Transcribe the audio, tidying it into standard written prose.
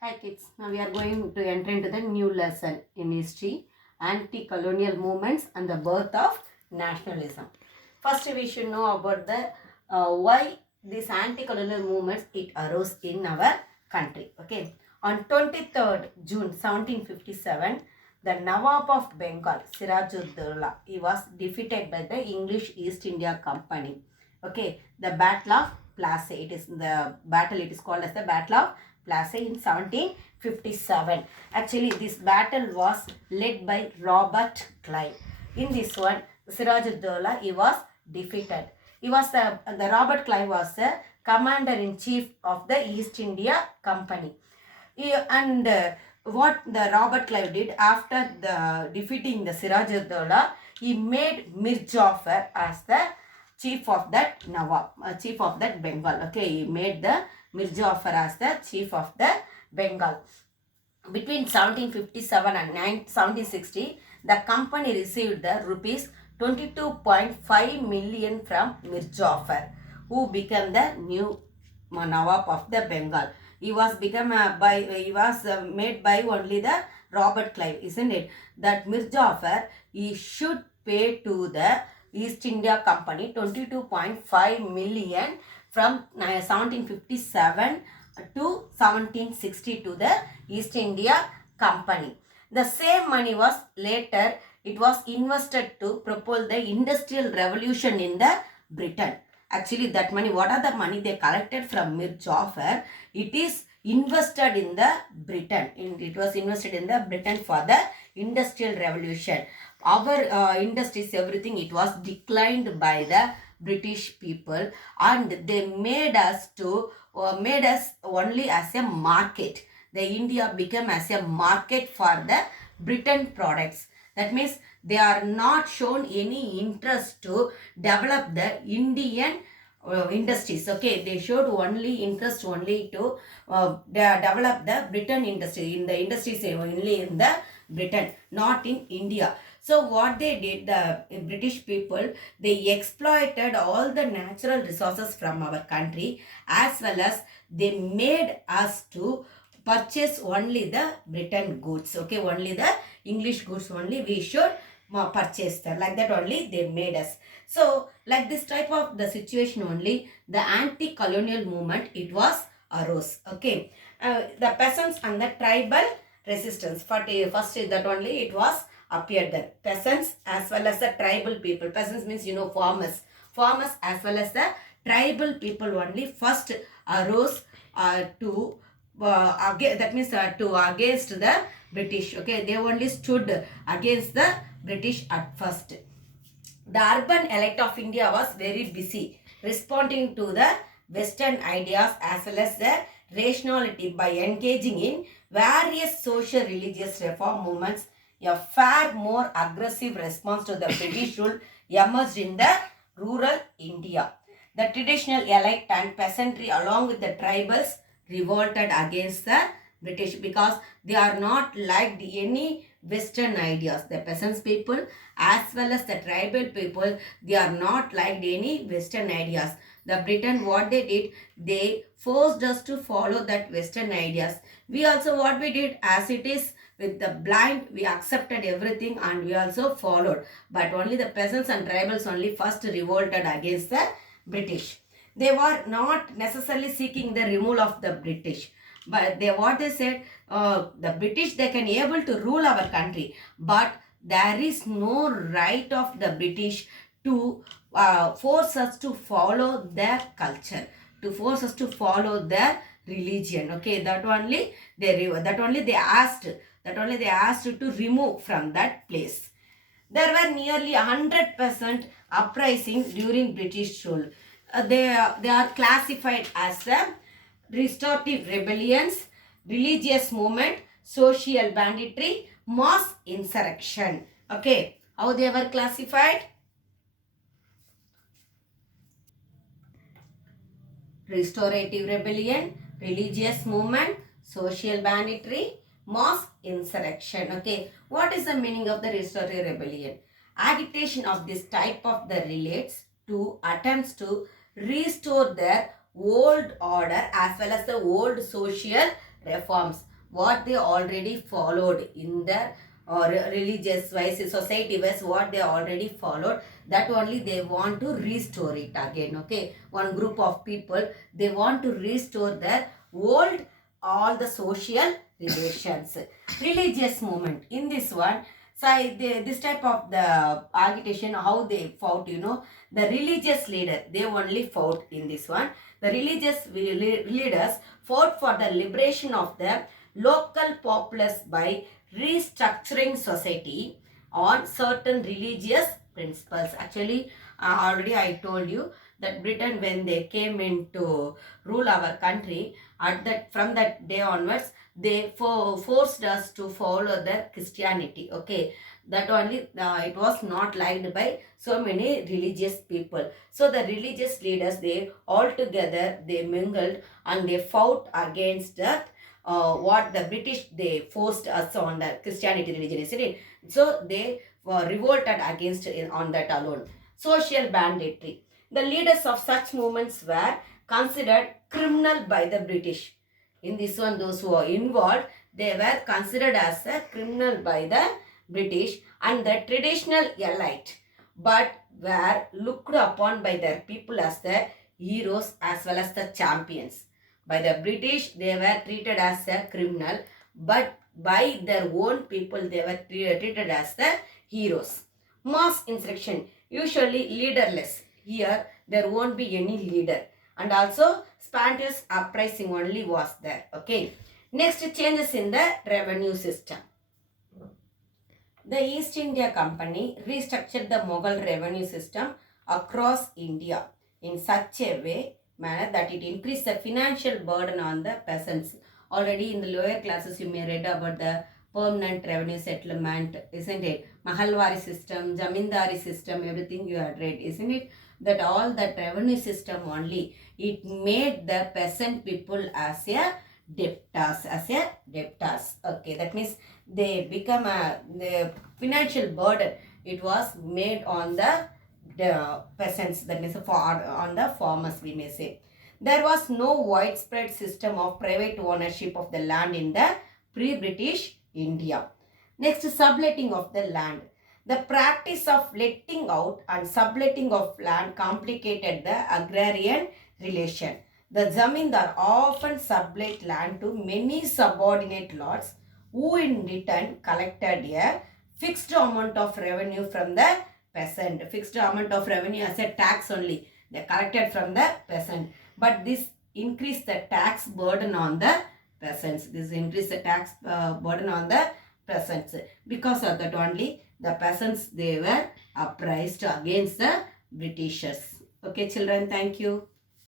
Hi kids, now we are going to enter into the new lesson in history, anti-colonial movements and the birth of nationalism. First we should know about the why these anti-colonial movements it arose in our country. Okay, on 23rd June 1757, the Nawab of Bengal, Sirajuddaulah, he was defeated by the English East India Company. Okay, the Battle of Plassey. It is the battle. It is called as the Battle of Plassey in 1757. Actually, this battle was led by Robert Clive. In this one, Sirajuddaulah he was defeated. He was the Robert Clive was the commander in chief of the East India Company. And what the Robert Clive did after the defeating the Sirajuddaulah, he made Mir Jafar as the chief of that Nawab, chief of that Bengal. Okay, he made the Mir Jafar as the chief of the Bengal. Between 1757 and 1760, the company received the rupees 22.5 million from Mir Jafar, who became the new Nawab of the Bengal. He was made by only the Robert Clive, isn't it? That Mir Jafar, he should pay to the East India Company 22.5 million from 1757 to 1760 to the East India Company. The same money was later, it was invested to propel the industrial revolution in the Britain. Actually, that money, what are the money they collected from Mir Jafar? It is invested in the Britain. It was invested in the Britain for the industrial revolution. Our industries, everything, it was declined by the British people, and they made us only as a market. The India became as a market for the Britain products. That means they are not shown any interest to develop the Indian industries. Okay, they showed only interest only to develop the Britain industry. In the industries only in the Britain, not in India. So what they did, the British people, they exploited all the natural resources from our country, as well as they made us to purchase only the Britain goods. Okay, only the English goods only we should purchase them. Like that only they made us. So like this type of the situation only, the anti-colonial movement, it was arose. Okay, the peasants and the tribal resistance. First that only it was appeared there. Peasants as well as the tribal people. Peasants means farmers. Farmers as well as the tribal people only first arose to that means to against the British. Okay, they only stood against the British at first. The urban elite of India was very busy responding to the Western ideas as well as the rationality by engaging in various social religious reform movements. A far more aggressive response to the British rule emerged in the rural India. The traditional elite and peasantry along with the tribals revolted against the British because they are not liked any Western ideas. The peasants people as well as the tribal people, they are not liked any Western ideas. The Britain, what they did, they forced us to follow that Western ideas. We also what we did, as it is with the blind, we accepted everything and we also followed. But only the peasants and tribals only first revolted against the British. They were not necessarily seeking the removal of the British. But what they said, the British, they can able to rule our country. But there is no right of the British to force us to follow their culture, to force us to follow their religion. Okay, that only they asked to remove from that place. There were nearly 100% uprising during British rule. They are classified as restorative rebellions, religious movement, social banditry, mass insurrection. Okay, how they were classified? Restorative rebellion, religious movement, social banditry, mass insurrection. Okay, what is the meaning of the restorative rebellion? Agitation of this type of the relates to attempts to restore their old order as well as the old social reforms, what they already followed in their religious wise, society wise, what they already followed, that only they want to restore it again. Okay, one group of people, they want to restore their old all the social relations. Religious movement in this one, so this type of the agitation, how they fought, the religious leader, they only fought in this one. The religious leaders fought for the liberation of the local populace by restructuring society on certain religious principles. Actually, already I told you that Britain, when they came into rule our country, from that day onwards, they forced us to follow the Christianity. Okay, that only it was not liked by so many religious people. So the religious leaders, they all together, they mingled and they fought against that. What the British, they forced us on the Christianity religion, isn't it? So they were revolted against it on that alone. Social banditry. The leaders of such movements were considered criminal by the British. In this one, those who are involved, they were considered as a criminal by the British and the traditional elite, but were looked upon by their people as the heroes as well as the champions. By the British, they were treated as a criminal, but by their own people, they were treated as the heroes. Mass insurrection, usually leaderless. Here, there won't be any leader. And also, spontaneous uprising only was there. Okay. Next, changes in the revenue system. The East India Company restructured the Mughal revenue system across India in such a manner that it increased the financial burden on the peasants. Already in the lower classes, you may read about the permanent revenue settlement, isn't it? Mahalwari system, Zamindari system, everything you had read, isn't it? That all that revenue system only, it made the peasant people as a debtors, Okay, that means they become the financial burden. It was made on the peasants, that means on the farmers, we may say. There was no widespread system of private ownership of the land in the pre-British India. Next, subletting of the land. The practice of letting out and subletting of land complicated the agrarian relation. The zamindar often sublet land to many subordinate lords who in return collected a fixed amount of revenue from the peasant. Fixed amount of revenue as a tax only. They collected from the peasant. But this increased the tax burden on the peasants. This increased the tax burden on the peasants. Because of that only, the peasants, they were uprised against the Britishers. Okay, children, thank you.